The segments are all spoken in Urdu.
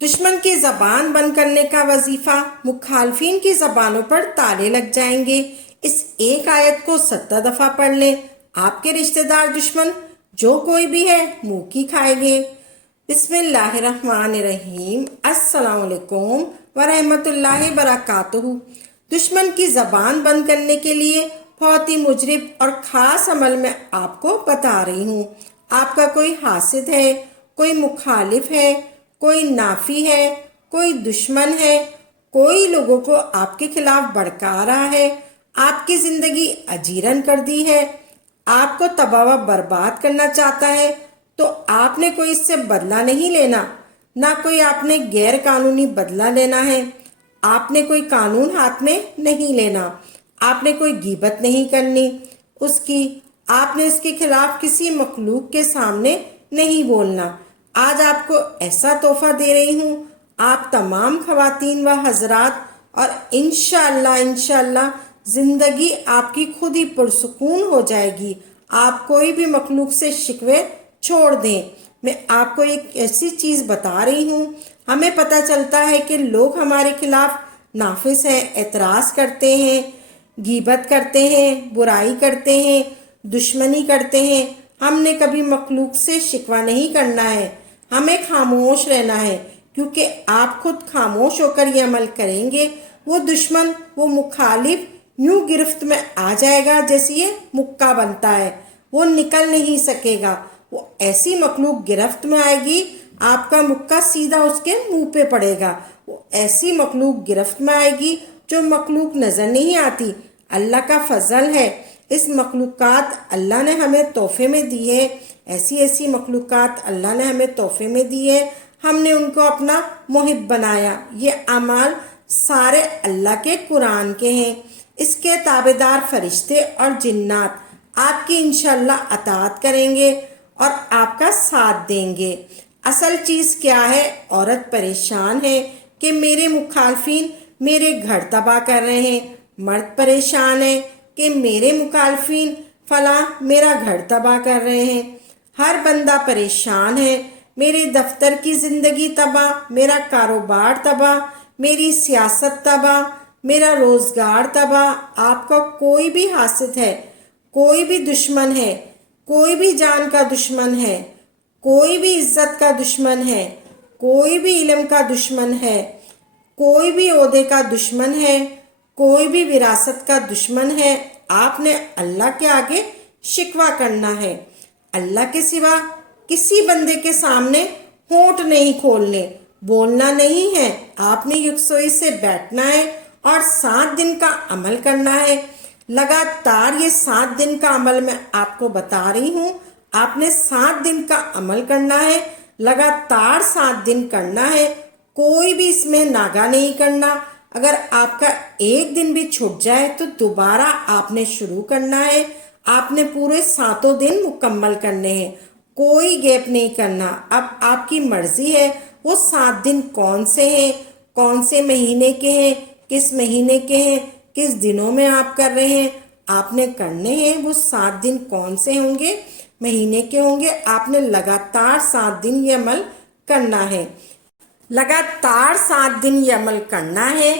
دشمن کی زبان بند کرنے کا وظیفہ مخالفین کی زبانوں پر تالے لگ جائیں گے۔ اس ایک آیت کو 70 دفعہ پڑھ لیں، آپ کے رشتہ دار دشمن جو کوئی بھی ہے منہ کی کھائیں گے۔ بسم اللہ الرحمن الرحیم۔ السلام علیکم ورحمۃ اللہ وبرکاتہ۔ دشمن کی زبان بند کرنے کے لیے بہت ہی مجرب اور خاص عمل میں آپ کو بتا رہی ہوں۔ آپ کا کوئی حاسد ہے، کوئی مخالف ہے، کوئی نافی ہے، کوئی دشمن ہے، کوئی لوگوں کو آپ کے خلاف بھڑکا رہا ہے، آپ کی زندگی اجیرن کر دی ہے، آپ کو تباہ و برباد کرنا چاہتا ہے، تو آپ نے کوئی اس سے بدلہ نہیں لینا، نہ کوئی آپ نے غیر قانونی بدلہ لینا ہے، آپ نے کوئی قانون ہاتھ میں نہیں لینا، آپ نے کوئی غیبت نہیں کرنی اس کی، آپ نے اس کے خلاف کسی مخلوق کے سامنے نہیں بولنا۔ آج آپ کو ایسا تحفہ دے رہی ہوں، آپ تمام خواتین و حضرات، اور انشاءاللہ زندگی آپ کی خود ہی پرسکون ہو جائے گی۔ آپ کوئی بھی مخلوق سے شکوے چھوڑ دیں۔ میں آپ کو ایک ایسی چیز بتا رہی ہوں، ہمیں پتہ چلتا ہے کہ لوگ ہمارے خلاف نافذ ہیں، اعتراض کرتے ہیں، غیبت کرتے ہیں، برائی کرتے ہیں، دشمنی کرتے ہیں۔ ہم نے کبھی مخلوق سے شکوہ نہیں کرنا ہے، ہمیں خاموش رہنا ہے، کیونکہ آپ خود خاموش ہو کر یہ عمل کریں گے، وہ دشمن، وہ مخالف یوں گرفت میں آ جائے گا جیسے یہ مکہ بنتا ہے، وہ نکل نہیں سکے گا۔ وہ ایسی مخلوق گرفت میں آئے گی، آپ کا مکہ سیدھا اس کے منہ پہ پڑے گا۔ وہ ایسی مخلوق گرفت میں آئے گی جو مخلوق نظر نہیں آتی۔ اللہ کا فضل ہے، اس مخلوقات اللہ نے ہمیں تحفے میں دی ہے، ایسی ایسی مخلوقات اللہ نے ہمیں تحفے میں دی ہے، ہم نے ان کو اپنا محب بنایا۔ یہ اعمال سارے اللہ کے قرآن کے ہیں، اس کے تابعدار فرشتے اور جنات آپ کی انشاءاللہ اطاعت کریں گے اور آپ کا ساتھ دیں گے۔ اصل چیز کیا ہے؟ عورت پریشان ہے کہ میرے مخالفین میرے گھر تباہ کر رہے ہیں، مرد پریشان ہے کہ میرے مخالفین فلاں میرا گھر تباہ کر رہے ہیں، ہر بندہ پریشان ہے، میرے دفتر کی زندگی تباہ، میرا کاروبار تباہ، میری سیاست تباہ، میرا روزگار تباہ۔ آپ کا کوئی بھی حاسد ہے، کوئی بھی دشمن ہے، کوئی بھی جان کا دشمن ہے، کوئی بھی عزت کا دشمن ہے، کوئی بھی علم کا دشمن ہے، کوئی بھی عہدے کا دشمن ہے، کوئی بھی وراثت کا دشمن ہے۔ آپ نے اللہ کے آگے شکوہ کرنا ہے، اللہ کے سوا کسی بندے کے سامنے ہونٹ نہیں کھولنے، بولنا نہیں ہے۔ آپ نے یکسوئی سے بیٹھنا ہے اور 7 دن کا عمل کرنا ہے۔ لگاتار یہ 7 دن کا عمل میں آپ کو بتا رہی ہوں، آپ نے 7 دن کا عمل کرنا ہے، لگاتار 7 دن کرنا ہے، کوئی بھی اس میں ناغہ نہیں کرنا۔ اگر آپ کا ایک دن بھی چھوٹ جائے تو دوبارہ آپ نے شروع کرنا ہے، آپ نے پورے 7 دن مکمل کرنے ہیں، کوئی گیپ نہیں کرنا۔ اب آپ کی مرضی ہے وہ 7 دن کون سے ہیں، کون سے مہینے کے ہیں، کس مہینے کے ہیں، کس دنوں میں آپ کر رہے ہیں، آپ نے کرنے ہیں۔ وہ 7 دن کون سے ہوں گے، مہینے کے ہوں گے، آپ نے لگاتار 7 دن یہ عمل کرنا ہے، لگاتار 7 دن یہ عمل کرنا ہے،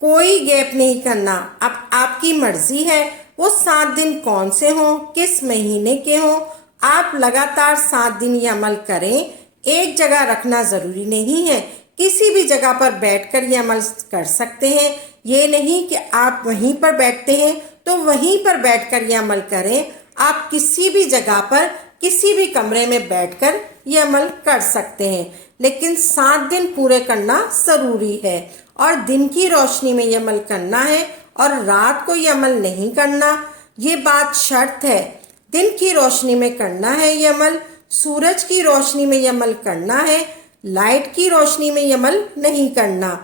کوئی گیپ نہیں کرنا۔ اب آپ کی مرضی ہے وہ 7 دن کون سے ہوں، کس مہینے کے ہوں، آپ لگاتار 7 دن یہ عمل کریں۔ ایک جگہ رکھنا ضروری نہیں ہے، کسی بھی جگہ پر بیٹھ کر یہ عمل کر سکتے ہیں۔ یہ نہیں کہ آپ وہیں پر بیٹھتے ہیں تو وہیں پر بیٹھ کر یہ عمل کریں، آپ کسی بھی جگہ پر کسی بھی کمرے میں بیٹھ کر یہ عمل کر سکتے ہیں، لیکن 7 دن پورے کرنا ضروری ہے، اور دن کی روشنی میں یہ عمل کرنا ہے اور رات کو یہ عمل نہیں کرنا۔ یہ بات شرط ہے، دن کی روشنی میں کرنا ہے یہ عمل، سورج کی روشنی میں یہ عمل کرنا ہے، لائٹ کی روشنی میں یہ عمل نہیں کرنا،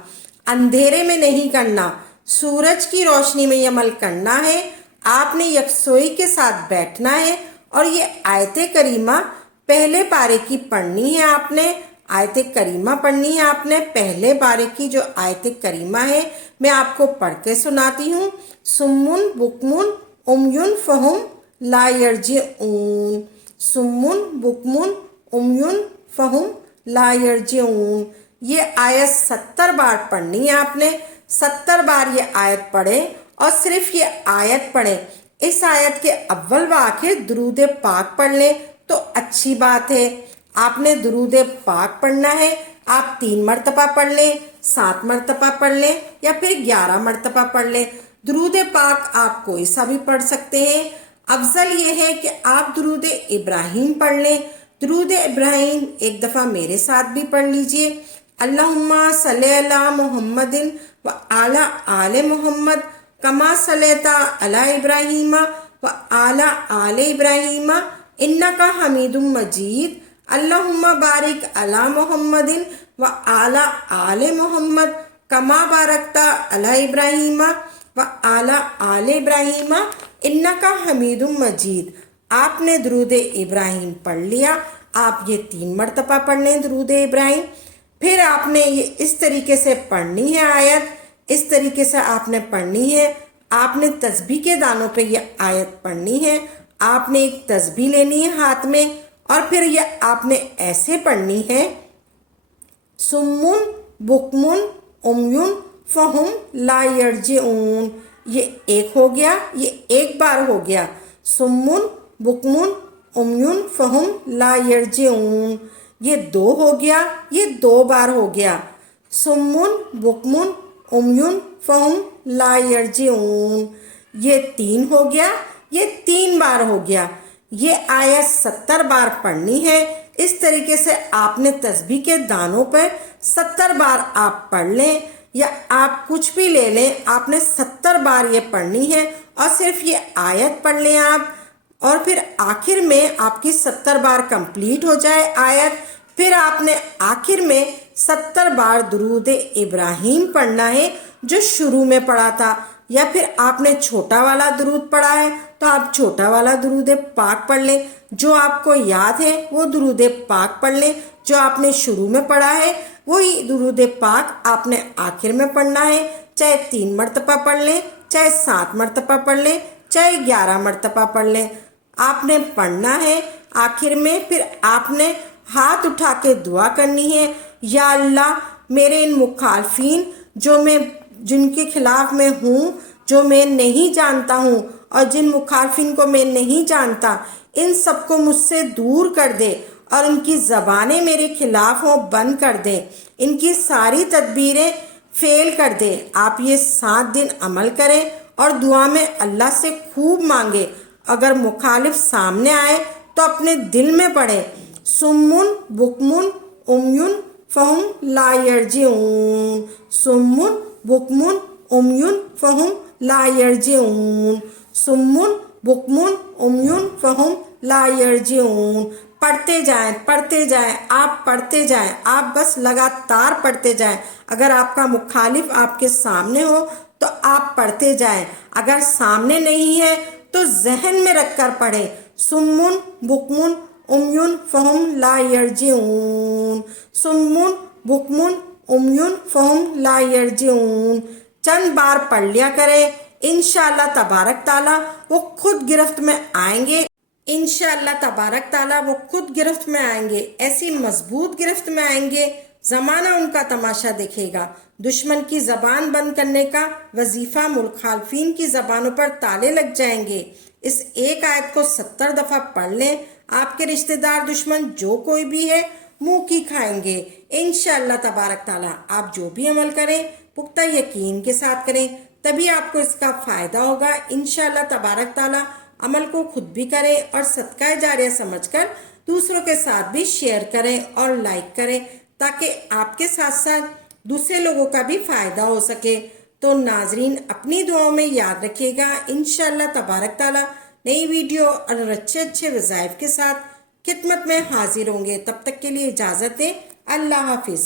اندھیرے میں نہیں کرنا، سورج کی روشنی میں یہ عمل کرنا ہے۔ آپ نے یکسوئی کے ساتھ بیٹھنا ہے اور یہ آیت کریمہ پہلے پارے کی پڑھنی ہے، آپ نے آیت کریمہ پڑھنی ہے، آپ نے پہلے پارے کی جو آیت کریمہ ہے میں آپ کو پڑھ کے سناتی ہوں۔ سمن بکمن امیون فہم لا یرجعون، سمن بکمن امیون فہم لا یرجعون۔ یہ آیت 70 بار پڑھنی ہے آپ نے، 70 بار یہ آیت پڑھے اور صرف یہ آیت پڑھیں۔ اس آیت کے اول و آخر درود پاک پڑھ لیں تو اچھی بات ہے۔ آپ نے درود پاک پڑھنا ہے، آپ 3 مرتبہ پڑھ لیں، 7 مرتبہ پڑھ لیں یا پھر 11 مرتبہ پڑھ لیں۔ درود پاک آپ کوئی سا بھی پڑھ سکتے ہیں۔ افضل یہ ہے کہ آپ درود ابراہیم پڑھ لیں۔ درود ابراہیم ایک دفعہ میرے ساتھ بھی پڑھ لیجئے۔ اللہم صلی علی محمد و علی آل محمد کما صلیت علی ابراہیم و علی آل ابراہیم انکا حمید مجید۔ اللہم بارک علی محمد و علی آل محمد کما بارکت علی ابراہیم و علی آل ابراہیم انکا حمید مجید۔ آپ نے درود ابراہیم پڑھ لیا، آپ یہ 3 مرتبہ پڑھ لیں درود ابراہیم۔ پھر آپ نے یہ اس طریقے سے پڑھنی ہے آیت، اس طریقے سے آپ نے پڑھنی ہے۔ آپ نے تسبیح کے دانوں پہ یہ آیت پڑھنی ہے۔ آپ نے ایک تسبیح لینی ہے ہاتھ میں اور پھر یہ آپ نے ایسے پڑھنی ہے، سمن بکمن عمیٌ فہم لا یرجعون۔ یہ ایک ہو گیا، یہ ایک بار ہو گیا، سمن بکمن عمیٌ فہم لا یرجعون۔ یہ 2 ہو گیا، یہ 2 بار ہو گیا، سمن بکمن عمیٌ فہم لا یرجعون۔ یہ 3 ہو گیا، یہ 3 بار ہو گیا۔ یہ آیت 70 بار پڑھنی ہے۔ اس طریقے سے آپ نے تسبیح کے دانوں پہ 70 بار آپ پڑھ لیں یا آپ کچھ بھی لے لیں، آپ نے 70 بار یہ پڑھنی ہے اور صرف یہ آیت پڑھ لیں آپ، اور پھر آخر میں آپ کی 70 بار کمپلیٹ ہو جائے آیت، پھر آپ نے آخر میں 70 بار درود ابراہیم پڑھنا ہے جو شروع میں پڑھا تھا، یا پھر آپ نے چھوٹا والا درود پڑھا ہے تو آپ چھوٹا والا درود پاک پڑھ لیں۔ جو آپ کو یاد ہے وہ درود پاک پڑھ لیں، جو آپ نے شروع میں پڑھا ہے وہی درود پاک آپ نے آخر میں پڑھنا ہے۔ چاہے 3 مرتبہ پڑھ لیں، چاہے 7 مرتبہ پڑھ لیں، چاہے 11 مرتبہ پڑھ لیں، آپ نے پڑھنا ہے آخر میں۔ پھر آپ نے ہاتھ اٹھا کے دعا کرنی ہے، یا اللہ میرے ان مخالفین جن کے خلاف میں ہوں، جو میں نہیں جانتا ہوں اور جن مخالفین کو میں نہیں جانتا، ان سب کو مجھ سے دور کر دے اور ان کی زبانیں میرے خلاف ہوں بند کر دے، ان کی ساری تدبیریں فیل کر دے۔ آپ یہ 7 دن عمل کریں اور دعا میں اللہ سے خوب مانگے۔ اگر مخالف سامنے آئے تو اپنے دل میں پڑھے، سمن بکمن عمیٌ فہم لا یرجعون، سمن بکمن عمیٌ فہم لا یرجعون، سمن بکمن عمیٌ فہم لا یرجعون۔ پڑھتے جائیں، پڑھتے جائیں، آپ پڑھتے جائیں، آپ بس لگاتار پڑھتے جائیں۔ اگر آپ کا مخالف آپ کے سامنے ہو تو آپ پڑھتے جائیں، اگر سامنے نہیں ہے تو ذہن میں رکھ کر پڑھیں، سمن بکمن عمیٌ فہم لا یرجعون، سمن بکمن عمیٌ فہم لا یرجعون۔ چند بار پڑھ لیا کریں، انشاءاللہ تبارک تعالیٰ وہ خود گرفت میں آئیں گے، انشاءاللہ تبارک تعالیٰ وہ خود گرفت میں آئیں گے، ایسی مضبوط گرفت میں آئیں گے، زمانہ ان کا تماشا دیکھے گا۔ دشمن کی زبان بند کرنے کا وظیفہ مخالفین کی زبانوں پر تالے لگ جائیں گے۔ اس ایک آیت کو 70 دفعہ پڑھ لیں، آپ کے رشتہ دار دشمن جو کوئی بھی ہے منہ کی کھائیں گے۔ انشاءاللہ تبارک تعالیٰ آپ جو بھی عمل کریں پختہ یقین کے ساتھ کریں، تبھی آپ کو اس کا فائدہ ہوگا۔ انشاءاللہ تبارک تعالیٰ عمل کو خود بھی کریں اور صدقہ جاریہ سمجھ کر دوسروں کے ساتھ بھی شیئر کریں اور لائک کریں، تاکہ آپ کے ساتھ ساتھ دوسرے لوگوں کا بھی فائدہ ہو سکے۔ تو ناظرین اپنی دعاؤں میں یاد رکھیے گا، انشاءاللہ تبارک تعالیٰ نئی ویڈیو اور اچھے وظائف کے ساتھ خدمت میں حاضر ہوں گے۔ تب تک کے لیے اجازت دیں، اللہ حافظ۔